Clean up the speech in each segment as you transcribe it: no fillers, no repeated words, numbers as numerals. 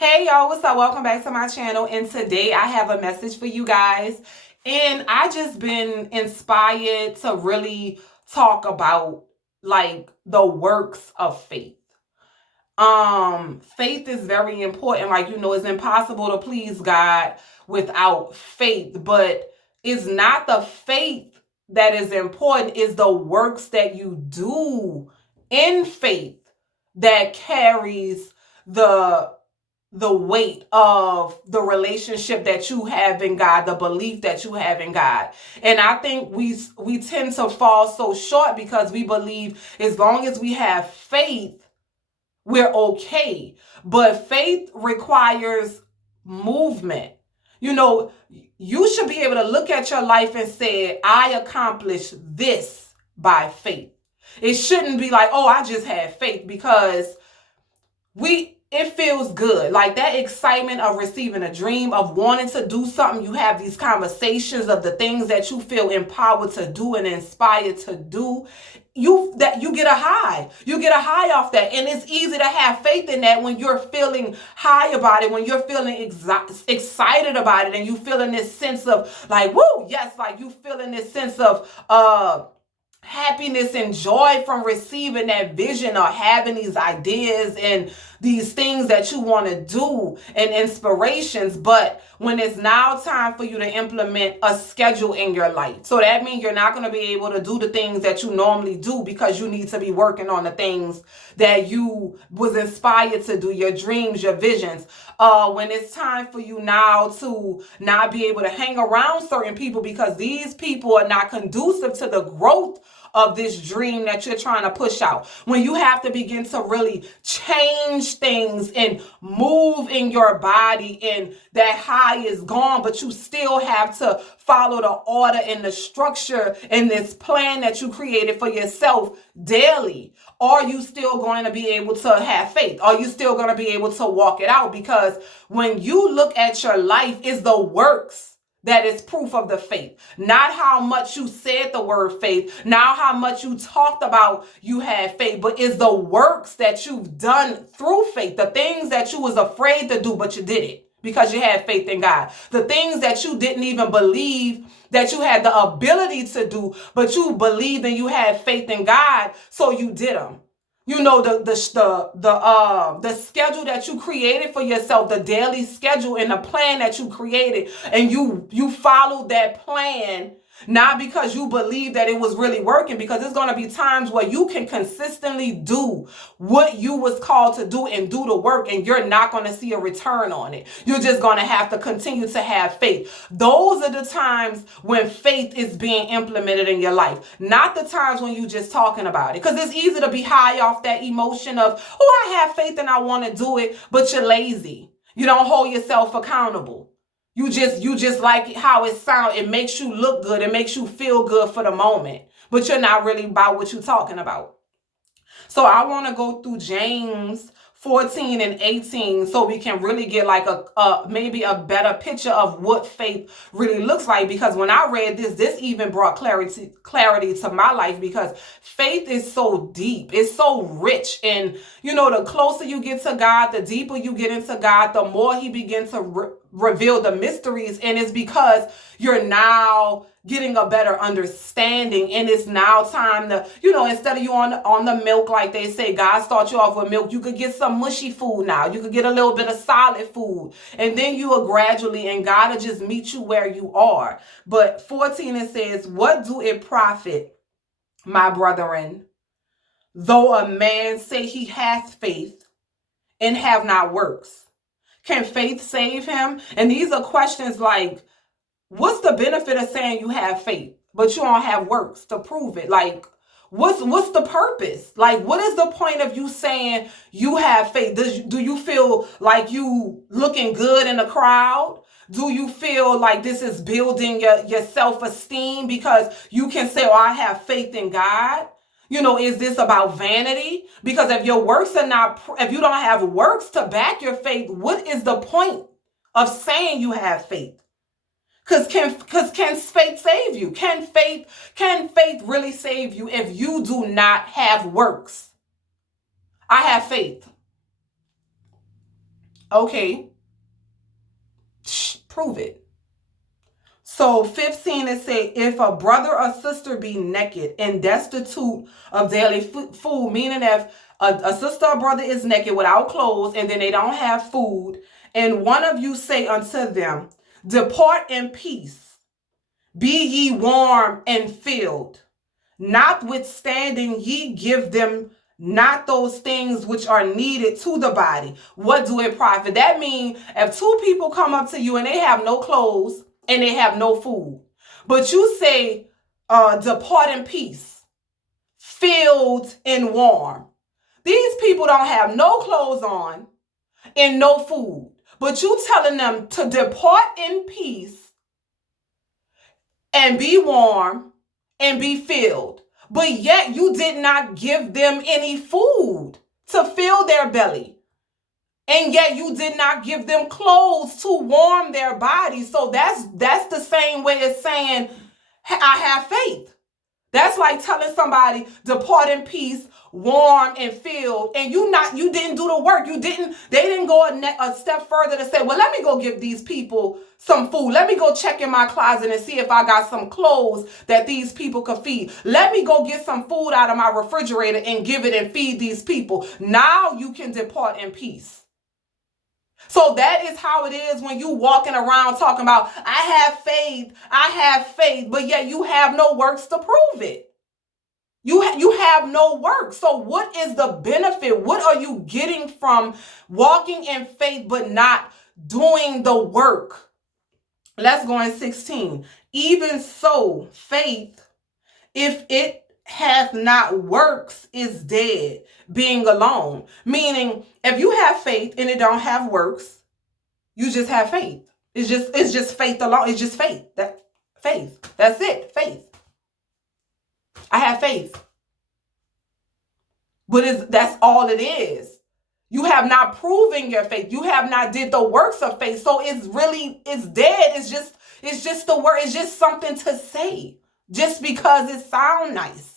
Hey y'all, what's up? Welcome back to my channel. And today I have a message for you guys. And I just been inspired to really talk about like the works of faith. Faith is very important. Like, it's impossible to please God without faith, but it's not the faith that is important, it's the works that you do in faith that carries the the weight of the relationship that you have in God, the belief that you have in God. And I think we tend to fall so short because we believe as long as we have faith, we're okay. But faith requires movement. You know, you should be able to look at your life and say, I accomplished this by faith. It shouldn't be like, oh, I just had faith, because it feels good, like that excitement of receiving a dream, of wanting to do something. You have these conversations of the things that you feel empowered to do and inspired to do. You get a high, off that. And it's easy to have faith in that when you're feeling high about it, when you're feeling excited about it, and you feeling this sense of like, woo, yes, like you feeling this sense of happiness and joy from receiving that vision or having these ideas and these things that you want to do and inspirations. But when it's now time for you to implement a schedule in your life, so that means you're not going to be able to do the things that you normally do because you need to be working on the things that you was inspired to do, your dreams, your visions. When it's time for you now to not be able to hang around certain people because these people are not conducive to the growth of this dream that you're trying to push out. When you have to begin to really change things and move in your body, and that high is gone, but you still have to follow the order and the structure and this plan that you created for yourself daily. Are you still going to be able to have faith? Are you still going to be able to walk it out? Because when you look at your life, it's the works that is proof of the faith. Not how much you said the word faith, not how much you talked about you had faith, but it's the works that you've done through faith. The things that you was afraid to do, but you did it because you had faith in God. The things that you didn't even believe that you had the ability to do, but you believed and you had faith in God, so you did them. The schedule that you created for yourself, the daily schedule and the plan that you created, and you followed that plan, not because you believe that it was really working, because there's going to be times where you can consistently do what you was called to do and do the work, and you're not going to see a return on it. You're just going to have to continue to have faith. Those are the times when faith is being implemented in your life, not the times when you just talking about it. Because it's easy to be high off that emotion of, oh, I have faith and I want to do it, but you're lazy. You don't hold yourself accountable. You just like how it sounds. It makes you look good. It makes you feel good for the moment, but you're not really about what you're talking about. So I want to go through James 14 and 18 so we can really get like maybe a better picture of what faith really looks like. Because when I read this even brought clarity to my life, because faith is so deep, it's so rich. And the closer you get to God, the deeper you get into God, the more he begins to reveal the mysteries. And it's because you're now getting a better understanding, and it's now time to, instead of you on the milk, like they say, God starts you off with milk, you could get some mushy food now. You could get a little bit of solid food, and then you will gradually, and God will just meet you where you are. But 14, it says, what do it profit, my brethren, though a man say he hath faith and have not works? Can faith save him? And these are questions like, what's the benefit of saying you have faith, but you don't have works to prove it? Like, what's the purpose? Like, what is the point of you saying you have faith? Do you feel like you looking good in the crowd? Do you feel like this is building your self-esteem because you can say, oh, I have faith in God? Is this about vanity? Because if your works if you don't have works to back your faith, what is the point of saying you have faith? Because can faith save you? Can faith really save you if you do not have works? I have faith. Okay, prove it. So 15 it say, if a brother or sister be naked and destitute of daily food, meaning if a sister or brother is naked without clothes and then they don't have food, and one of you say unto them, depart in peace, be ye warm and filled, notwithstanding ye give them not those things which are needed to the body, what do it profit? That means if two people come up to you and they have no clothes and they have no food, but you say, depart in peace, filled and warm. These people don't have no clothes on and no food, but you telling them to depart in peace and be warm and be filled. But yet you did not give them any food to fill their belly. And yet you did not give them clothes to warm their body. So that's the same way as saying, I have faith. That's like telling somebody, depart in peace, warm and filled, and you didn't do the work. They didn't go a step further to say, well, let me go give these people some food. Let me go check in my closet and see if I got some clothes that these people could feed. Let me go get some food out of my refrigerator and give it and feed these people. Now you can depart in peace. So that is how it is when you walking around talking about, I have faith, but yet you have no works to prove it. You have no work. So what is the benefit? What are you getting from walking in faith but not doing the work? Let's go in 16. Even so, faith, if it hath not works, is dead, being alone. Meaning, if you have faith and it don't have works, you just have faith. It's just faith alone. It's just faith. Faith. That's it. Faith. I have faith. But that's all it is. You have not proven your faith. You have not did the works of faith. So it's dead. It's just the word. It's just something to say just because it sounds nice.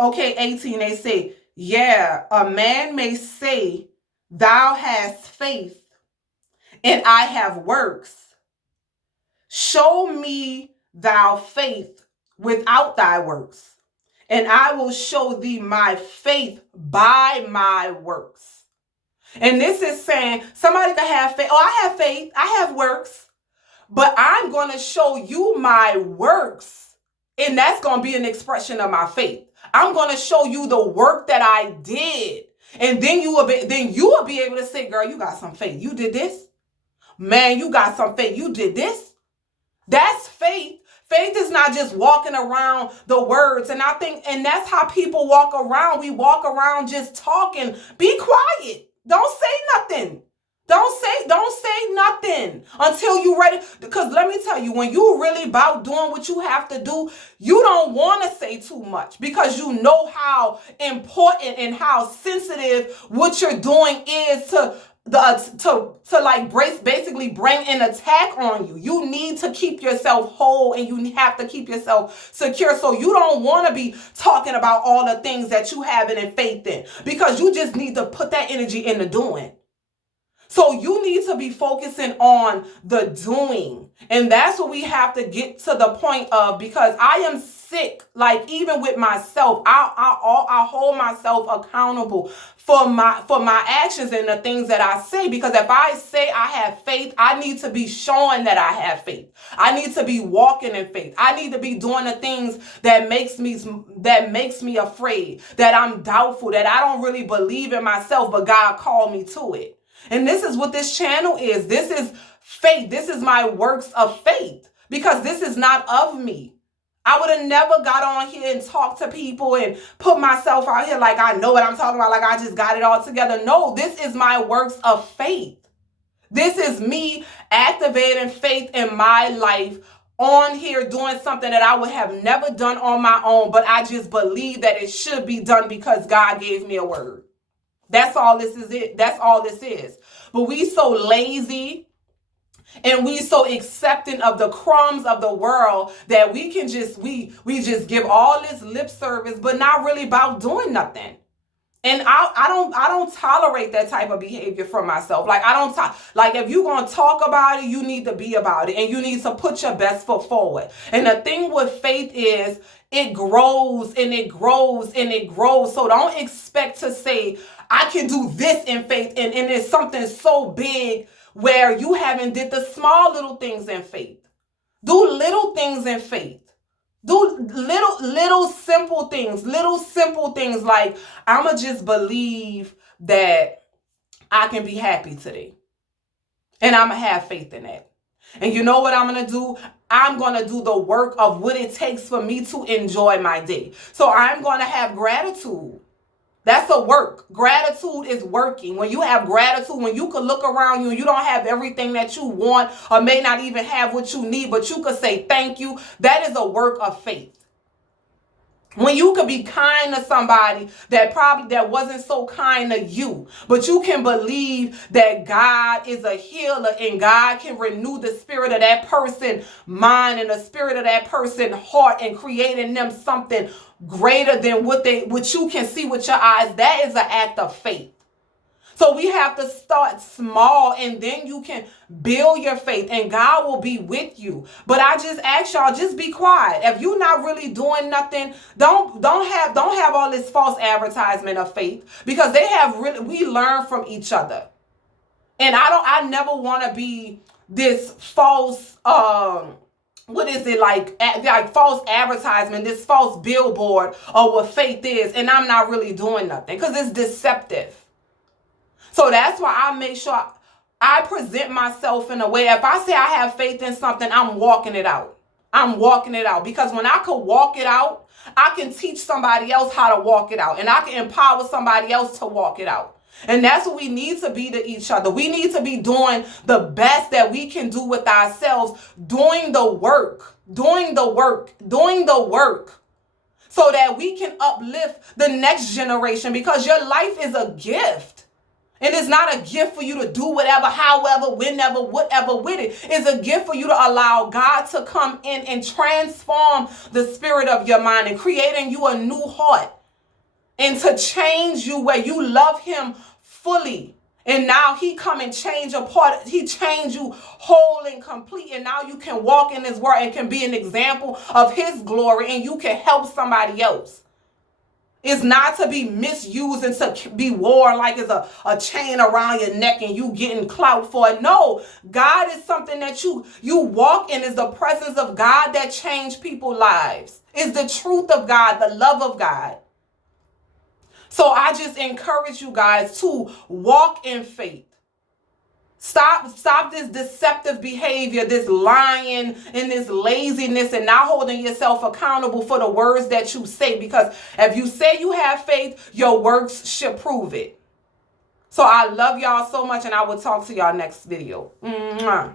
Okay, 18, they say, yeah, a man may say, thou hast faith and I have works. Show me thou faith without thy works, and I will show thee my faith by my works. And this is saying somebody can have faith. Oh, I have faith. I have works. But I'm going to show you my works. And that's going to be an expression of my faith. I'm going to show you the work that I did. And then you will be able to say, girl, you got some faith. You did this. Man, you got some faith. You did this. That's faith. Faith is not just walking around the words. And and that's how people walk around. We walk around just talking. Be quiet. Don't say nothing. Don't say nothing until you ready. Because let me tell you, when you really about doing what you have to do, you don't want to say too much because you know how important and how sensitive what you're doing is to basically bring an attack on you. You need to keep yourself whole and you have to keep yourself secure. So you don't want to be talking about all the things that you have in faith in, because you just need to put that energy in the doing. So you need to be focusing on the doing. And that's what we have to get to the point of, because I am sick, like even with myself, I hold myself accountable for my actions and the things that I say. Because if I say I have faith, I need to be showing that I have faith. I need to be walking in faith. I need to be doing the things that makes me afraid, that I'm doubtful, that I don't really believe in myself, but God called me to it. And this is what this channel is. This is faith. This is my works of faith, because this is not of me. I would have never got on here and talked to people and put myself out here like I know what I'm talking about, like I just got it all together. No, this is my works of faith. This is me activating faith in my life on here, doing something that I would have never done on my own, but I just believe that it should be done because God gave me a word. That's all this is. That's all this is. But we so lazy and we so accepting of the crumbs of the world that we can just, we just give all this lip service, but not really about doing nothing. And I don't tolerate that type of behavior from myself. Like I don't like if you're gonna talk about it, you need to be about it, and you need to put your best foot forward. And the thing with faith is it grows and it grows and it grows. So don't expect to say I can do this in faith, and it's something so big where you haven't did the small little things in faith. Do little things in faith. Do little simple things, like I'ma just believe that I can be happy today. And I'ma have faith in that. And you know what I'm gonna do? I'm gonna do the work of what it takes for me to enjoy my day. So I'm gonna have gratitude. That's a work. Gratitude is working. When you have gratitude, when you can look around you and you don't have everything that you want or may not even have what you need, but you could say thank you, that is a work of faith. When you could be kind to somebody that wasn't so kind to you, but you can believe that God is a healer and God can renew the spirit of that person's mind and the spirit of that person's heart and create in them something greater than what you can see with your eyes. That is an act of faith. So we have to start small and then you can build your faith and God will be with you. But I just ask y'all, just be quiet. If you're not really doing nothing, don't have all this false advertisement of faith, because we learn from each other. And I never want to be this false what is it like false advertisement, this false billboard of what faith is, and I'm not really doing nothing because it's deceptive. So that's why I make sure I present myself in a way. If I say I have faith in something, I'm walking it out. I'm walking it out, because when I could walk it out, I can teach somebody else how to walk it out, and I can empower somebody else to walk it out. And that's what we need to be to each other. We need to be doing the best that we can do with ourselves, doing the work, so that we can uplift the next generation, because your life is a gift. And it's not a gift for you to do whatever, however, whenever, whatever with it. It's a gift for you to allow God to come in and transform the spirit of your mind and creating you a new heart, and to change you where you love him fully. And now he come and change a part. He change you whole and complete. And now you can walk in his word and can be an example of his glory, and you can help somebody else. It's not to be misused and to be worn like it's a chain around your neck and you getting clout for it. No, God is something that you walk in, is the presence of God that change people's lives. It's the truth of God, the love of God. So I just encourage you guys to walk in faith. Stop this deceptive behavior, this lying and this laziness, and not holding yourself accountable for the words that you say. Because if you say you have faith, your works should prove it. So I love y'all so much, and I will talk to y'all next video. Mwah.